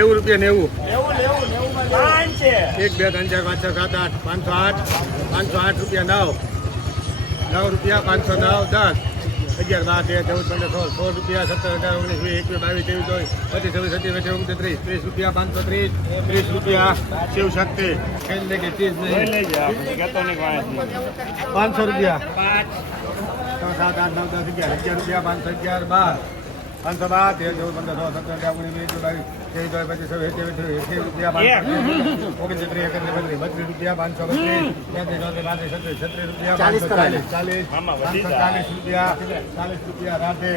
નેવું રૂપિયા નેવું. એક બે ત્રણ ચાર પાંચ છ સાત આઠ પાંચસો આઠ પાંચસો આઠ રૂપિયા નવ. નવ રૂપિયા પાંચસો નવ દસ. અગિયાર બાર તેર ચૌદ પંદર સોળ સોળ રૂપિયા સત્તર અઢાર ઓગણીસ વીસ એકવીસ બાવીસ ત્રેવીસ ચોવીસ પચીસ છવ્વીસ સત્યાવીસ અઠ્યાવીસ ઓગણત્રીસ ત્રીસ રૂપિયા પાંચસો ત્રીસ ત્રીસ રૂપિયા શિવ શક્તિ. પાંચસો રૂપિયા. પાંચ. છ સાત આઠ નવ દસ અગિયાર અગિયાર રૂપિયા પાંચસો અગિયાર બાર. પાંચસો બાર તેર ચૌદ પંદર સોળ સત્તર ઓગણીસ વીસ એકવીસ બાવીસ ત્રેવીસ ચોવીસ પચીસ છવ્વીસ સત્યાવીસ અઠ્યાવીસ રૂપિયા ઓગણત્રીસ એકત્રીસ બત્રીસ બત્રીસ રૂપિયા પાંચસો બત્રીસ. તેત્રીસ ચોત્રીસ પાંત્રીસ છત્રીસ છત્રીસ રૂપિયા ચાલીસ ચાલીસ પાંચસો. ચાલીસ રૂપિયા ચાલીસ રૂપિયા રાતે.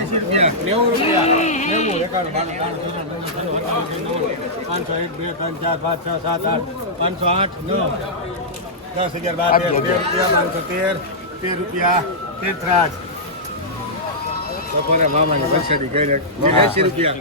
એંશી રૂપિયા નેવું રૂપિયા. નેવું પંચાણું પાંચસો એક બે ત્રણ ચાર પાંચ છ સાત આઠ પાંચસો આઠ નવ દસ અગિયાર બાર તેર રૂપિયા પાંચસો તેર તેર રૂપિયા તેત્રાજ બપોરે મામાની વરસાદી ગઈ એસી રૂપિયા.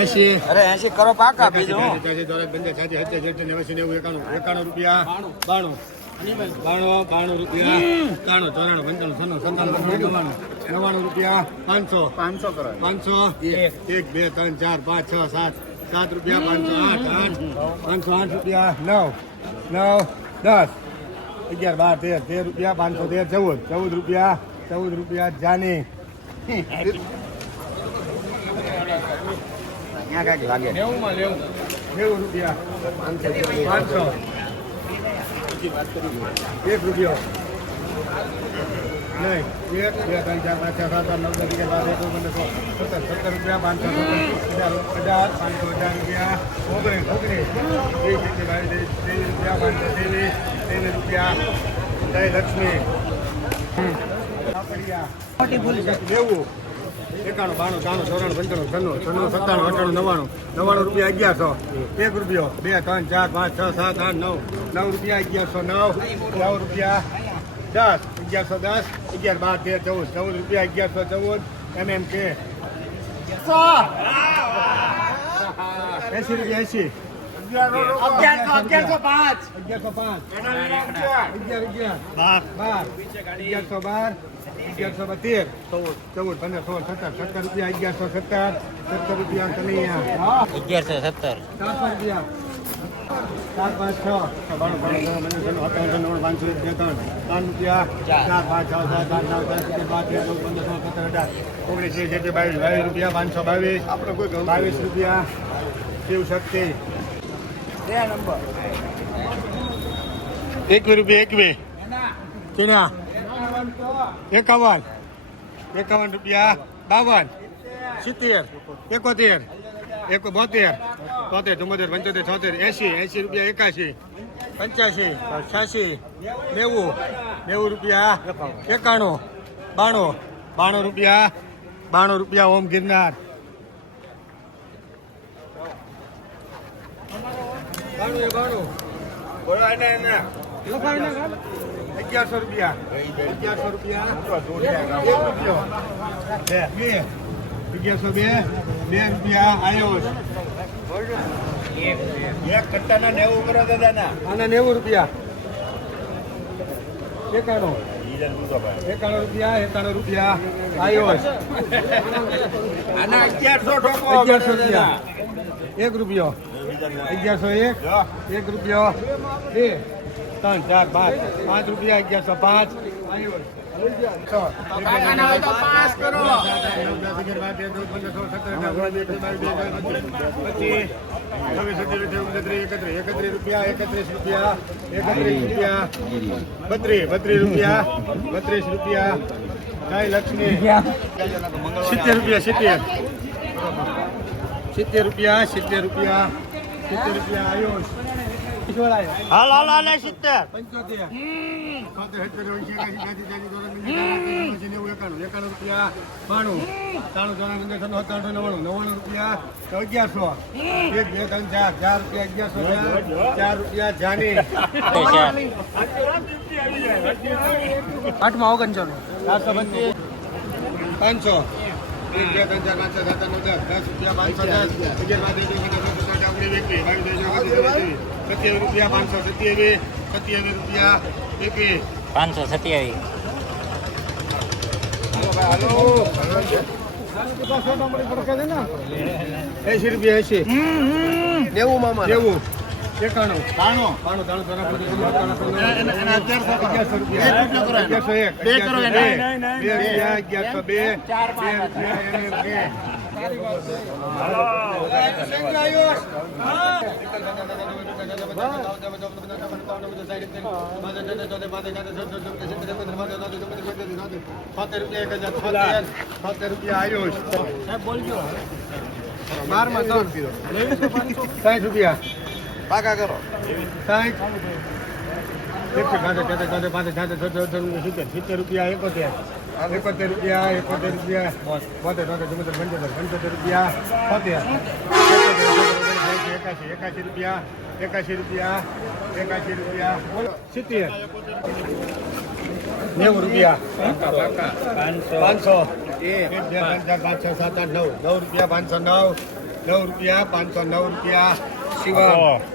એંશી અરે એસી કરો પાકા બીજું. એકાણું રૂપિયા. બાણું. બાણું. બાણું રૂપિયા. ત્રાણું ચોરાણું પંચાણું છન્નું સત્તાણું નવ્વાણું. નવ્વાણું રૂપિયા પાંચસો. પાંચસો કરો પાંચસો. એક. બે ત્રણ ચાર પાંચ છ સાત. સાત રૂપિયા પાંચસો આઠ આઠ. પાંચસો આઠ રૂપિયા નવ. નવ. દસ. અગિયાર બાર તેર તેર રૂપિયા પાંચસો તેર ચૌદ. ચૌદ રૂપિયા ચૌદ રૂપિયા જાની. લાગે. નેવું. રૂપિયા. પાંચસો. એક રૂપિયો. નહીં. એક બે ત્રણ ચાર પાંચ છ સાત નવ દસ અગિયાર બાર પંદર સત્તર સત્તર રૂપિયા પાંચસો હજાર અઢાર પાંચસો હજાર રૂપિયા. ઓગણીસ ઓગણીસ. ત્રીસ રૂપિયા બાવીસ ત્રેવીસ રૂપિયા પાંચસો ત્રેવીસ રૂપિયા. જય લક્ષ્મી. નેવું. એકાણું બાણું ત્રાણું ચોરાણું પંચાણું છન્નું છન્નું સત્તાણું અઠાણું નવ્વાણું. નવ્વાણું રૂપિયા અગિયારસો. એક રૂપિયો. બે ત્રણ ચાર પાંચ છ સાત આઠ નવ. નવ રૂપિયા અગિયારસો નવ. નવ રૂપિયા દસ. અગિયારસો દસ અગિયાર બાર તેર ચૌદ ચૌદ રૂપિયા અગિયારસો ચૌદ એમ એમ કે એસી રૂપિયા એસી અગિયારસો અગિયારસો પાંચ. અગિયારસો પાંચ. અગિયાર. અગિયાર બાર. બાર. અગિયારસો બાર અગિયારસો બાર ચૌદ. ચૌદ પંદર સોળ સત્તર. સત્તર રૂપિયા અગિયારસો સત્તર. સત્તર રૂપિયા કનૈયા અગિયારસો સત્તર. ચારસો રૂપિયા. ચાર પાંચ છ બાણું બાણું નવ્વાણું પાંચસો એક ત્રણ રૂપિયા ચાર પાંચ છ સાત આઠ નવ દસ પંદર સો સત્તર અઢાર ઓગણીસ એકવીસ. બાવીસ રૂપિયા પાંચસો બાવીસ આપણે કોઈ બાવીસ રૂપિયા શિવ શક્તિ નંબર એકવી રૂપિયા એકવી ચીના. એકાવન. એકાવન રૂપિયા, બાવન. સિત્તેર. એકોતેર. એક બોતેર. તોતેર ચુમ્મોતેર પંચોતેર, છોતેર એસી એસી રૂપિયા એકાસી પંચ્યાસી છ્યાસી નેવું નેવું રૂપિયા એકાણું, બાણું બાણું રૂપિયા બાણું રૂપિયા ઓમ ગિરનાર. અગિયારસો રૂપિયા. અગિયારસો રૂપિયા. અગિયારસો બે. બે રૂપિયા આવ્યો એક કટ્ટાના નેવું કરો દાદાના. આના નેવું રૂપિયા. એકાણું. એકાણો રૂપિયા એકાણો રૂપિયા. આવ્યો આના અગિયારસો ઠોકો અગિયારસો રૂપિયા. એક રૂપિયો. અગિયારસો એક એક રૂપિયો. બે. ત્રણ ચાર પાંચ. પાંચ રૂપિયા અગિયારસો પાંચ. છ. બત્રીસ બત્રીસ રૂપિયા બત્રીસ રૂપિયા જય લક્ષ્મી સિત્તેર રૂપિયા સિત્તેર સિત્તેર રૂપિયા સિત્તેર રૂપિયા સિત્તેર રૂપિયા આયુષ હાલ હાલ હાલ સિત્તેર આઠમાં ઓગણચાલીસ ચારસો પચીસ પાંચસો એક બે ત્રણ ચાર પાંચ છ સાત નવ દસ દસ રૂપિયા પાંચસો દસ અગિયાર એકવીસ બાવીસ સત્યાવીસ રૂપિયા પાંચસો સત્યાવીસ સત્યાવીસ રૂપિયા એકવીસ પાંચસો સત્યાવીસ. એસી રૂપિયા એસી નેવું મામા નેવું. એકાણું. બાણું. બાણું ત્રણસો ત્રણ અગિયારસો એક બે અગિયારસો બે. બે રૂપિયા અગિયારસો બે બે રૂપિયા. એને બે બારમાં ત્રણ સાઠ રૂપિયા. પાકા કરો. સાઠ સત્તર અઢાર સિત્તેર સિત્તેર રૂપિયા એકોતેર એકોતેર રૂપિયા એકોતેર રૂપિયા બોતેર તોતેર ચુમ્મોતેર પંચોતેર પંચોતેર રૂપિયા છોતેર એકાશી એકાશી રૂપિયા એકાશી રૂપિયા એકાશી રૂપિયા સિત્તેર નેવું રૂપિયા પાંચસો એક બે ત્રણ ચાર પાંચ છ સાત આઠ નવ નવ રૂપિયા પાંચસો નવ નવ રૂપિયા પાંચસો નવ રૂપિયા શિવા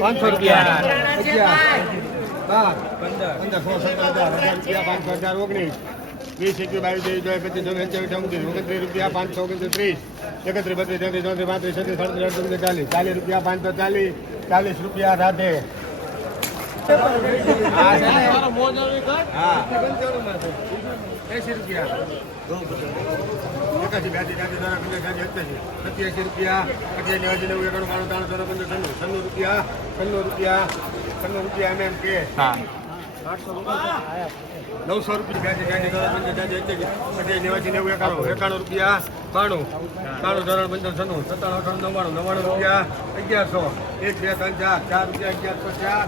પાંચસો રૂપિયા. બાર પંદર સો સત્તર હજાર રૂપિયા પાંચસો હજાર ઓગણીસ. વીસ એકવીસ બાવીસ ત્રેવીસ ચોવીસ પચીસ સત્યાવીસ અઠ્યાવીસ ઓગણત્રીસ રૂપિયા પાંચસો ઓગણત્રીસ એકત્રીસ બત્રીસ ચોત્રીસ ચોત્રીસ પાંત્રીસ છત્રીસ સાડત્રીસ અડત્રીસ ચાલીસ. ચાલીસ રૂપિયા પાંચસો ચાલીસ. ચાલીસ રૂપિયા રાધે. એસી રૂપિયા. એકાસી બ્યાસી ત્યાસી ત્રણ પંદર સાઠી સત્યાસી રૂપિયા અગિયાર નેવાસી નેવું એકાણું બાણું ત્રણ ચોરા પંદર છન્નું છન્નું રૂપિયા છન્નું રૂપિયા છન્નું રૂપિયા એમ એમ કે. હા. નવસો રૂપિયા એકાણું રૂપિયા બાણું. બાણું ધોરણ પંદર છન્નું. સત્તાણું અઠાણું નવ્વાણું. નવ્વાણું રૂપિયા અગિયારસો. એક બે ત્રણ ચાર. ચાર રૂપિયા અગિયારસો ચાર.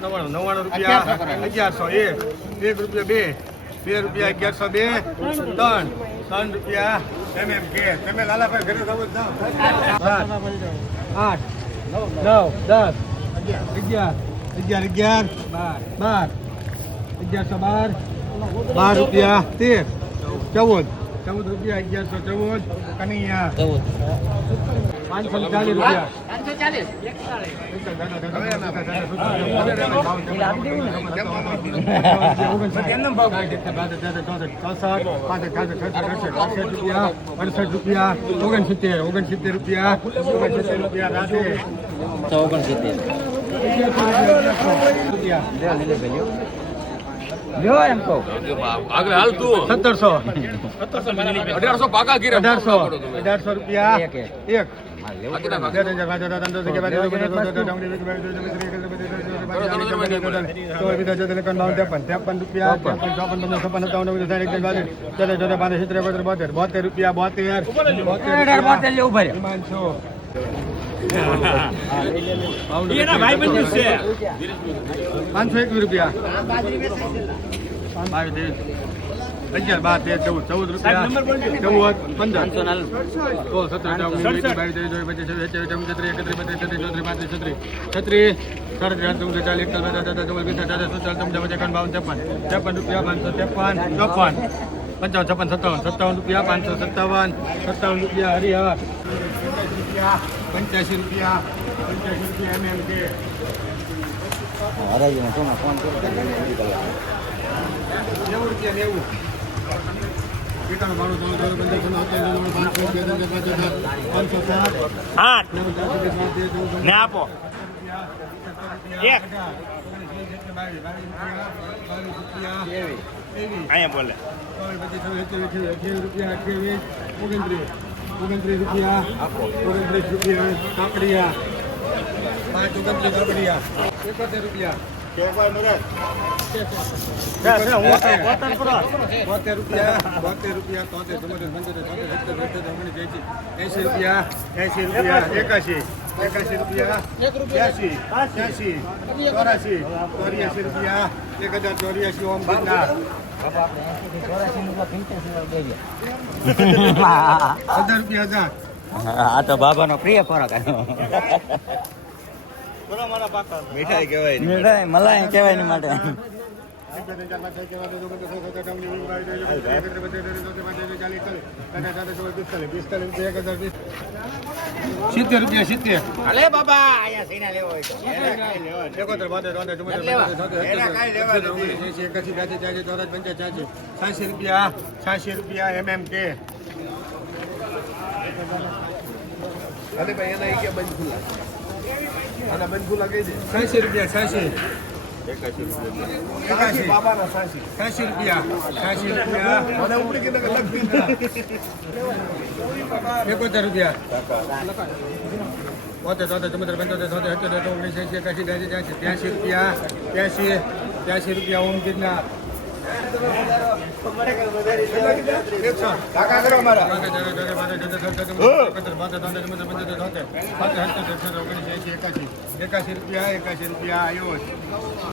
નવ્વાણું. નવ્વાણું રૂપિયા અગિયારસો એક એક રૂપિયા બે. બે રૂપિયા અગિયારસો બે. ત્રણ. ત્રણ રૂપિયા. એમ એમ કે. તમે લાલાભાઈ ઘરે આઠ. નવ દસ. અગિયાર. અગિયાર. અગિયાર બાર. અગિયારસો બાર. બાર રૂપિયા તેર. ચૌદ. ચૌદ. રૂપિયા અગિયારસો ચૌદ. કનૈયા ચૌદ. પાંચસો ચાલીસ રૂપિયા અડસઠ રૂપિયા ઓગણસિત્તેર ઓગણસિત્તેર રૂપિયા ઓગણસિત્તેર રૂપિયા રાધે ચોગણ સિત્તેર લ્યો એમ કહું આગળ હાલ તું સત્તરસો અઢારસો પાકા ગીરા અઢારસો. અઢારસો રૂપિયા. એક, પચીસ પચીસ પચીસ બોતેર રૂપિયા બોતેર હિમાંશુ પાંચસો એકવીસ રૂપિયા. બાવીસ અગિયાર બાર તેર ચૌદ ચૌદ રૂપિયા. ચૌદ પંદર. પાંચસો નાલ સોળ સત્તર અઢાર ઓગણીસ વીસ બાવીસ ત્રેવીસ ચોવીસ પચીસ છવ્વીસ સત્યાવીસ અઠ્યાવીસ ઓગણત્રીસ એકત્રીસ બત્રીસ તેત્રીસ ચોત્રીસ પાંત્રીસ છત્રીસ. છત્રીસ સાડત્રીસ આડત્રીસ ચાલીસ એકતાલીસ બેતાલીસ ચૌદ વીસ અઢાર સત્તર ચૌદ એકાવન બાવન ત્રેપન ત્રેપન રૂપિયા પાંચસો ત્રેપન ચોપન. પંચાવન છપ્પન સત્તાવન. સત્તાવન રૂપિયા પાંચસો સત્તાવન. સત્તાવન રૂપિયા હરિહર. પંચ્યાસી રૂપિયા. પંચ્યાસી રૂપિયા એમ એમ કે. હરાજીને સોના ફોન કરો નેવું રૂપિયા નેવું. આઠ. ને આપો. એક. રૂપિયા ઓગણત્રીસ રૂપિયા કાકડિયા પાંચ ઓગણત્રીસ રૂપિયા. બોતેર રૂપિયા બોતેર રૂપિયા તોતેર ચુમ્મોતેર પંચોતેર છોતેર સત્તર અઠ્યોતેર ઓગણીસ એંસી એંસી રૂપિયા. એંસી રૂપિયા. એકાશી. એકાશી રૂપિયા. બ્યાસી ત્યાસી ચોરાશી. ચોર્યાસી રૂપિયા. એક હજાર ચોર્યાસી ઓમ ગિરનાર હજાર રૂપિયા હજાર. આ તો બાબાનો પ્રિય ખોરાક. મીઠાઈ કહેવાય મલાઈ ની માટે. સત્તર રૂપિયા સિત્તેર. અલે બાબા રૂપિયા એમ એમ કે અરે ભાઈ એના કે બંધ ખુલ્લા આના બંધ કહી દે. છ્યાસી રૂપિયા એકાસી બાબાના રૂપિયા રૂપિયા. એકોતેર રૂપિયા. બોતેર તોતેર ચુમ્મોતેર પંચોતેર છોતેર સત્તર ઓગણીસ એંસી એકાસી બ્યાસી ત્યાસી. ત્યાસી રૂપિયા ત્યાંસી ત્યાંસી રૂપિયા ઓમ ગીરના. એકાસી રૂપિયા એકાશી રૂપિયા આવ્યો